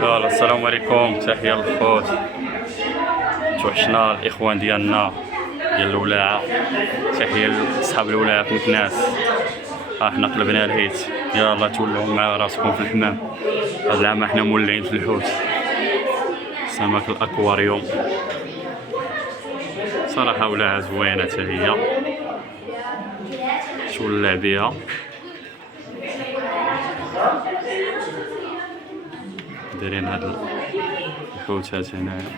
يلا السلام عليكم، تحية للخوت. توحشنا الاخوان ديالنا ديال الولاعة، تحية لصحاب الولاعة في مكناس. حنا قلبنا الهيت، يلا تولوا مع راسكم في الحمام. هاد العام حنا مولعين في الحوت، سمك الاكواريوم. صراحة ولاعة زوينة حتى هي، تولع بيها. دايرين هاد الحوتات هنايا.